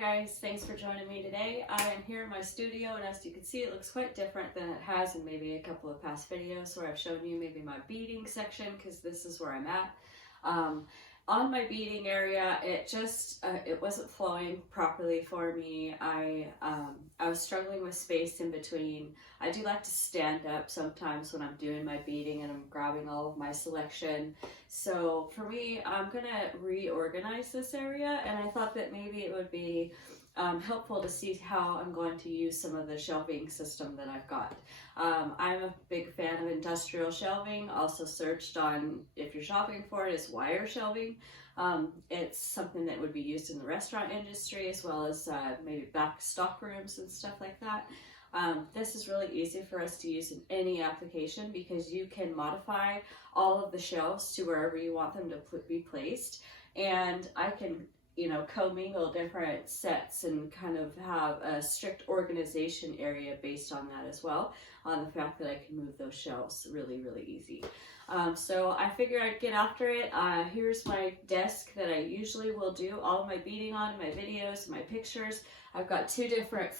guys, thanks for joining me today. I am here in my studio, and as you can see, it looks quite different than it has in maybe a couple of past videos where I've shown you maybe my beading section, because this is where I'm at. On my beading area, it wasn't flowing properly for me. I was struggling with space in between. I do like to stand up sometimes when I'm doing my beading and I'm grabbing all of my selection. So for me, I'm gonna reorganize this area, and I thought that maybe it would be helpful to see how I'm going to use some of the shelving system that I've got. I'm a big fan of industrial shelving. Also searched on, if you're shopping for it, is wire shelving. It's something that would be used in the restaurant industry, as well as maybe back stock rooms and stuff like that. This is really easy for us to use in any application because you can modify all of the shelves to wherever you want them to be placed, and I can commingle different sets and kind of have a strict organization area based on that as well, on the fact that I can move those shelves really easy. So I figured I'd get after it. Here's my desk that I usually will do all of my beading on, my videos, my pictures. I've got two different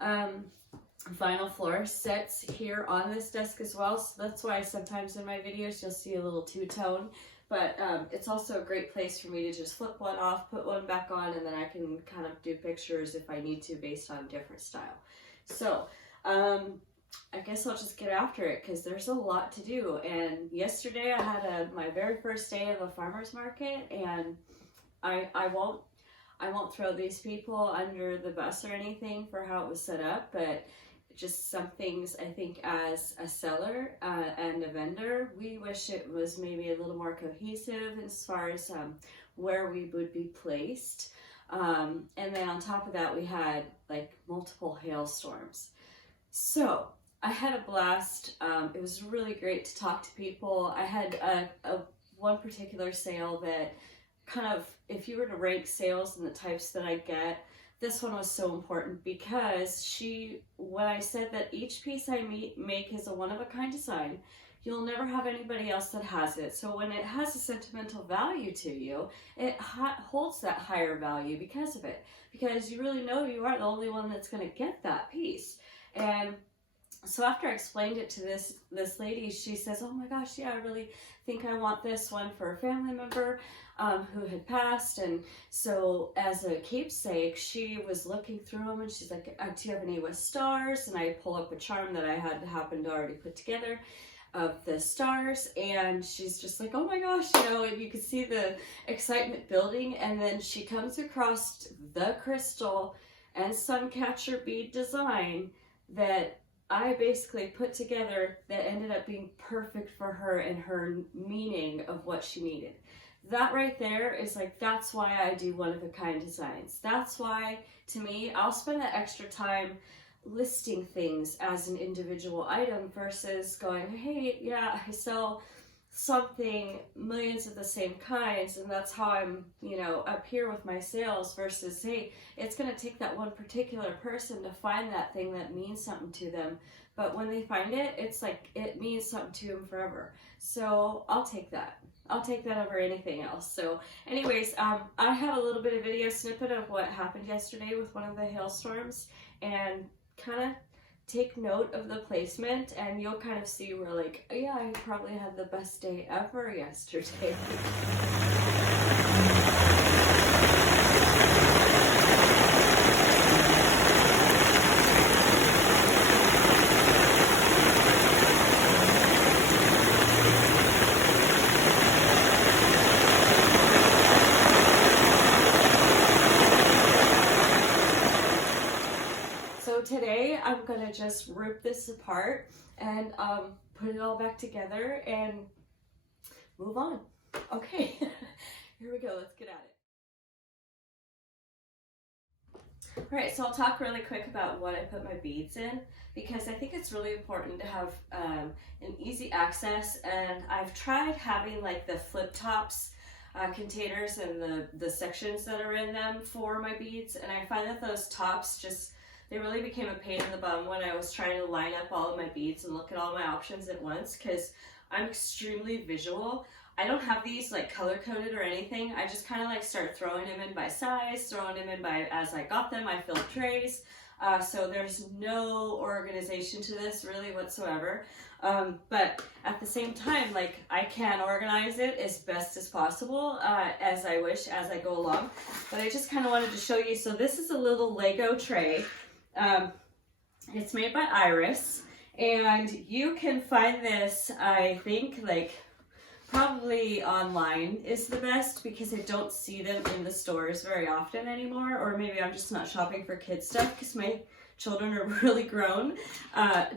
vinyl floor sets here on this desk as well, so that's why sometimes in my videos you'll see a little two-tone. But it's also a great place for me to just flip one off, put one back on, and then I can kind of do pictures if I need to based on different style. So I guess I'll just get after it because there's a lot to do. And yesterday I had my very first day of a farmer's market, and I won't throw these people under the bus or anything for how it was set up, but just some things I think as a seller and a vendor, we wish it was maybe a little more cohesive as far as where we would be placed. And then on top of that, we had like multiple hailstorms. So I had a blast. It was really great to talk to people. I had one particular sale that kind of, if you were to rank sales and the types that I get, this one was so important because when I said that each piece I make is a one-of-a-kind design, you'll never have anybody else that has it. So when it has a sentimental value to you, it holds that higher value because of it. Because you really know you are the only one that's going to get that piece. And so after I explained it to this lady, she says, "Oh my gosh, yeah, I really think I want this one for a family member who had passed." And so as a keepsake, she was looking through them and she's like, "Do you have any with stars?" And I pull up a charm that I had happened to already put together of the stars, and she's just like, "Oh my gosh," and you could see the excitement building. And then she comes across the crystal and sun catcher bead design that I basically put together that ended up being perfect for her and her meaning of what she needed. That right there is like, that's why I do one-of-a-kind designs. That's why, to me, I'll spend that extra time listing things as an individual item versus going, "Hey, yeah, I sell something, millions of the same kinds," and that's how I'm, up here with my sales, versus, hey, it's going to take that one particular person to find that thing that means something to them, but when they find it, it's like it means something to them forever. So I'll take that over anything else. So anyways, I have a little bit of video snippet of what happened yesterday with one of the hailstorms, and kind of take note of the placement, and you'll kind of see where, like, yeah, I probably had the best day ever yesterday. So today I'm gonna just rip this apart and put it all back together and move on. Okay, here we go, let's get at it. All right, so I'll talk really quick about what I put my beads in, because I think it's really important to have an easy access. And I've tried having like the flip tops containers and the sections that are in them for my beads, and I find that those tops they really became a pain in the bum when I was trying to line up all of my beads and look at all my options at once, because I'm extremely visual. I don't have these like color coded or anything. I just kind of like start throwing them in by size, throwing them in by as I got them. I filled trays. So there's no organization to this really whatsoever. But at the same time, like I can organize it as best as possible, as I wish, as I go along. But I just kind of wanted to show you. So this is a little Lego tray. It's made by Iris, and you can find this, I think, like probably online is the best, because I don't see them in the stores very often anymore, or maybe I'm just not shopping for kids stuff because my children are really grown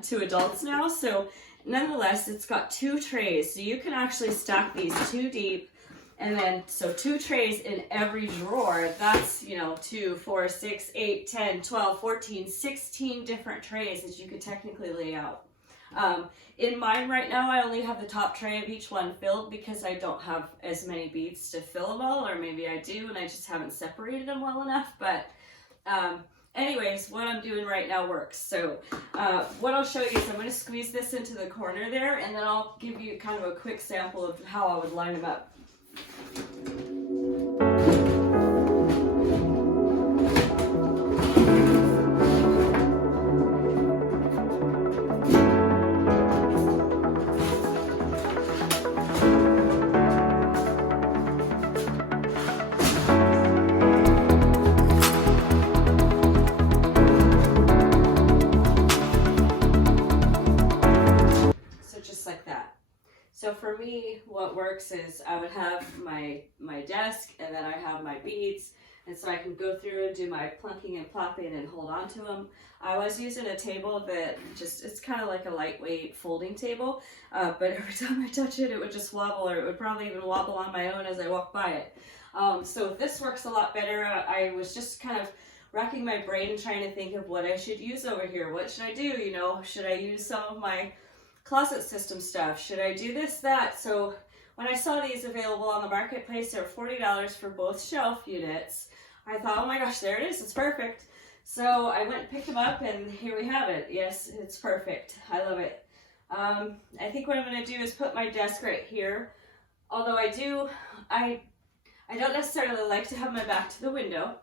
to adults now. So nonetheless, it's got 2 trays, so you can actually stack these 2 deep, and then so 2 trays in every drawer. That's, you know, 2, 4, 6, 8, 10, 12, 14, 16 different trays that you could technically lay out. In mine right now, I only have the top tray of each one filled because I don't have as many beads to fill them all, or maybe I do and I just haven't separated them well enough. But anyways, what I'm doing right now works. So what I'll show you is I'm going to squeeze this into the corner there, and then I'll give you kind of a quick sample of how I would line them up. So for me, what works is I would have my desk, and then I have my beads, and so I can go through and do my plunking and plopping and hold on to them. I was using a table that just, it's kind of like a lightweight folding table, but every time I touch it, it would just wobble, or it would probably even wobble on my own as I walk by it. So this works a lot better. I was just kind of racking my brain trying to think of what I should use over here. What should I do? You know, should I use some of my closet system stuff? Should I do this, that? So when I saw these available on the marketplace, they were $40 for both shelf units. I thought, oh my gosh, there it is, it's perfect. So I went and picked them up, and here we have it. Yes, it's perfect. I love it. I think what I'm going to do is put my desk right here. Although I don't necessarily like to have my back to the window,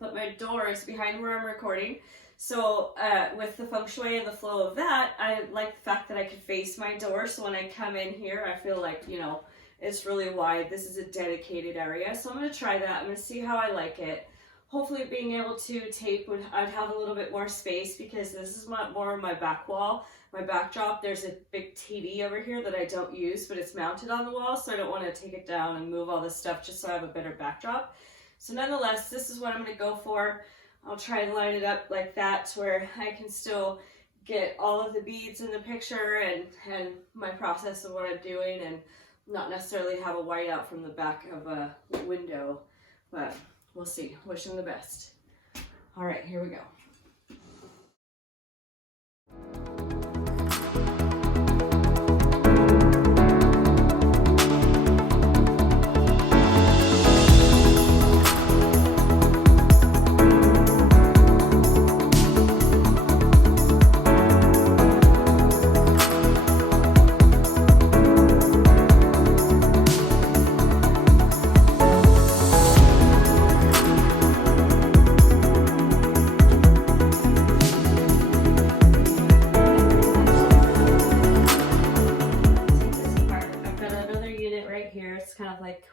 but my door is behind where I'm recording. So with the feng shui and the flow of that, I like the fact that I can face my door. So when I come in here, I feel like, you know, it's really wide. This is a dedicated area. So I'm going to try that. I'm going to see how I like it. Hopefully being able to tape, I'd have a little bit more space, because this is more of my back wall, my backdrop. There's a big TV over here that I don't use, but it's mounted on the wall. So I don't want to take it down and move all this stuff just so I have a better backdrop. So nonetheless, this is what I'm going to go for. I'll try and line it up like that to where I can still get all of the beads in the picture and my process of what I'm doing, and not necessarily have a whiteout from the back of a window, but we'll see. Wish them the best. All right, here we go.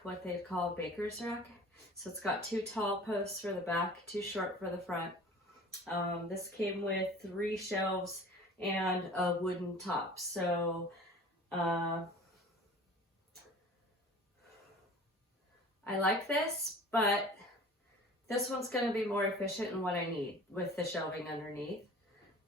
What they'd call a baker's rack. So it's got 2 tall posts for the back, 2 short for the front. This came with 3 shelves and a wooden top. So I like this, but this one's going to be more efficient in what I need with the shelving underneath.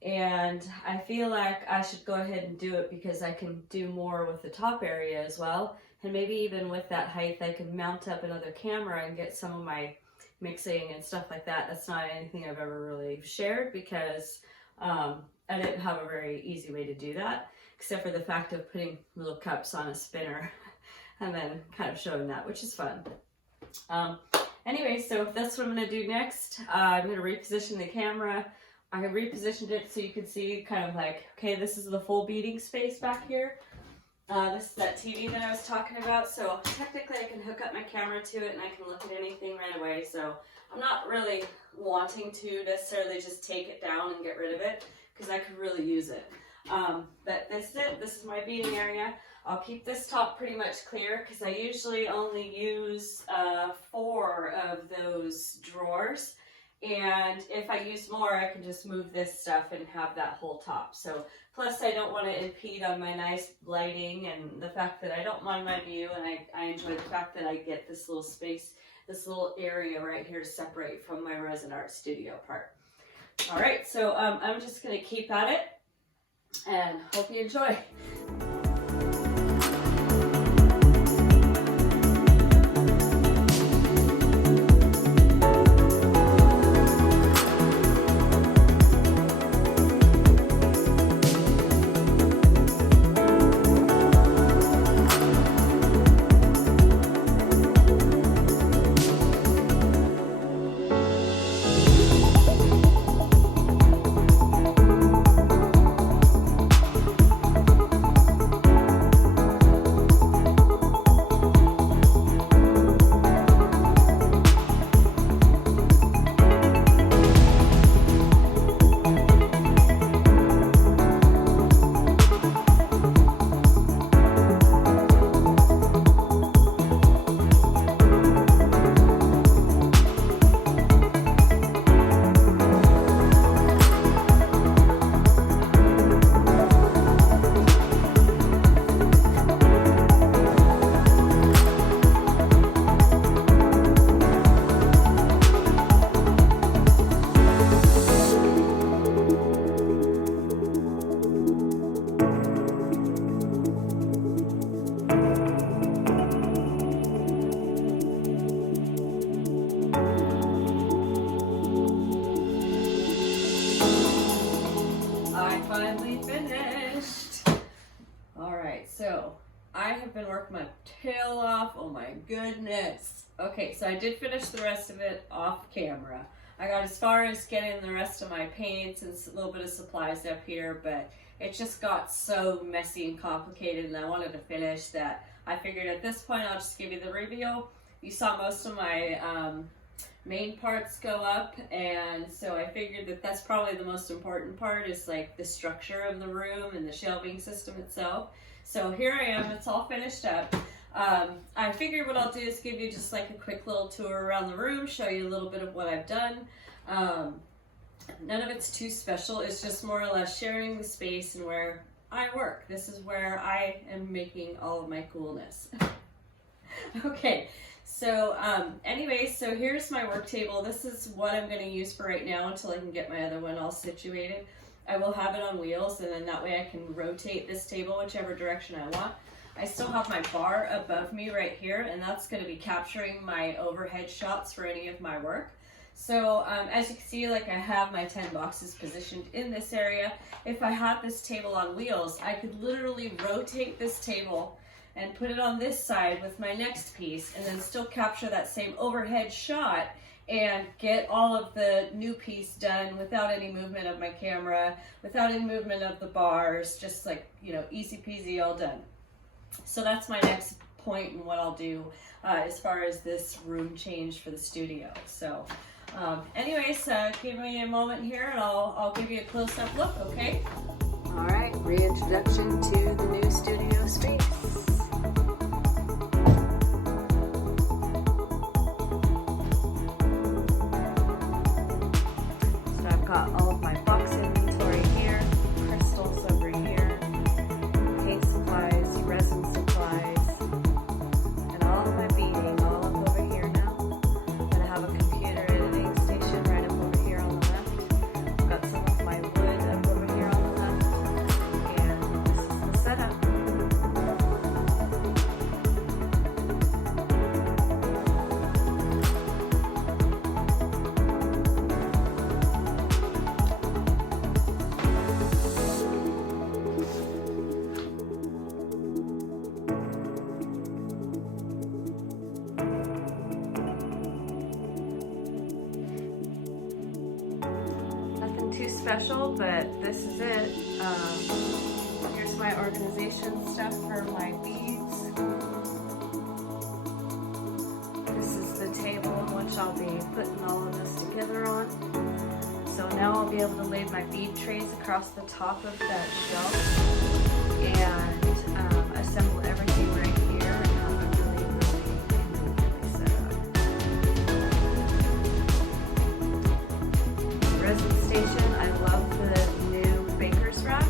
And I feel like I should go ahead and do it because I can do more with the top area as well. And maybe even with that height, I can mount up another camera and get some of my mixing and stuff like that. That's not anything I've ever really shared, because I didn't have a very easy way to do that, except for the fact of putting little cups on a spinner and then kind of showing that, which is fun. Anyway, so that's what I'm going to do next. I'm going to reposition the camera. I repositioned it so you can see kind of like, okay, this is the full beading space back here. This is that TV that I was talking about, so technically I can hook up my camera to it and I can look at anything right away, so I'm not really wanting to necessarily just take it down and get rid of it, because I could really use it. But this is it. This is my beading area. I'll keep this top pretty much clear because I usually only use 4 of those drawers. And if I use more, I can just move this stuff and have that whole top. So plus I don't want to impede on my nice lighting and the fact that I don't mind my view, and I enjoy the fact that I get this little space, this little area right here to separate from my resin art studio part. All right, so I'm just going to keep at it and hope you enjoy. So I have been working my tail off. Oh my goodness. Okay, so I did finish the rest of it off camera. I got as far as getting the rest of my paints and a little bit of supplies up here, but it just got so messy and complicated, and I wanted to finish that. I figured at this point I'll just give you the review. You saw most of my main parts go up, and so I figured that that's probably the most important part, is like the structure of the room and the shelving system itself. So here I am, it's all finished up. I figured what I'll do is give you just like a quick little tour around the room, show you a little bit of what I've done. None of it's too special, it's just more or less sharing the space and where I work. This is where I am making all of my coolness. Okay, so anyway, so here's my work table. This is what I'm going to use for right now until I can get my other one all situated. I will have it on wheels, and then that way I can rotate this table whichever direction I want. I still have my bar above me right here, and that's going to be capturing my overhead shots for any of my work. So as you can see, like, I have my 10 boxes positioned in this area. If I had this table on wheels, I could literally rotate this table and put it on this side with my next piece, and then still capture that same overhead shot and get all of the new piece done without any movement of my camera, without any movement of the bars, just like, you know, easy peasy, all done. So that's my next point in what I'll do as far as this room change for the studio. So anyways, give me a moment here and I'll give you a close-up look, okay? All right, reintroduction to the new studio space. Got all of my box inventory here, crystals over here, paint supplies, resin supplies, and all of my beading all up over here now. I'm going to have a computer editing station right up over here on the left. I've got some of my wood up over here on the left, and this is the setup. Too special, but this is it. Here's my organization stuff for my beads. This is the table in which I'll be putting all of this together on. So now I'll be able to lay my bead trays across the top of that shelf and assemble everything right here and have it really set up. The resin station, I love the new baker's rack.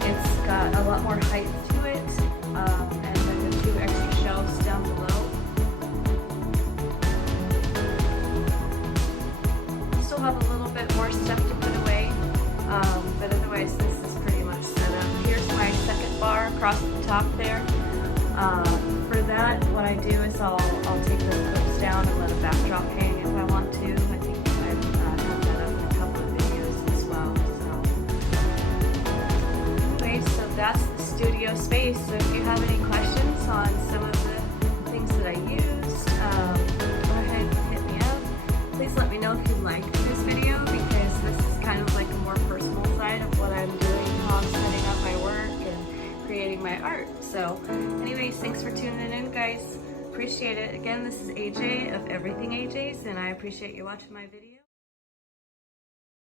It's got a lot more height to it, and then the 2 extra shelves down below. Still have a little bit more stuff to put away, but otherwise this is pretty much set up. Here's my second bar across the top there. For that, what I do is I'll take those clips down and let a backdrop hang if I want to. I think I've had that up in a couple of videos as well. So anyway, so that's the studio space. So if you have any questions on some of the things that I used, go ahead and hit me up. Please let me know if you liked this video, because this is kind of like a more personal side of what I'm doing, how I'm setting up my work and creating my art. So anyways, thanks for tuning in, guys. Appreciate it. Again, this is AJ of EverythingAJ's, and I appreciate you watching my video.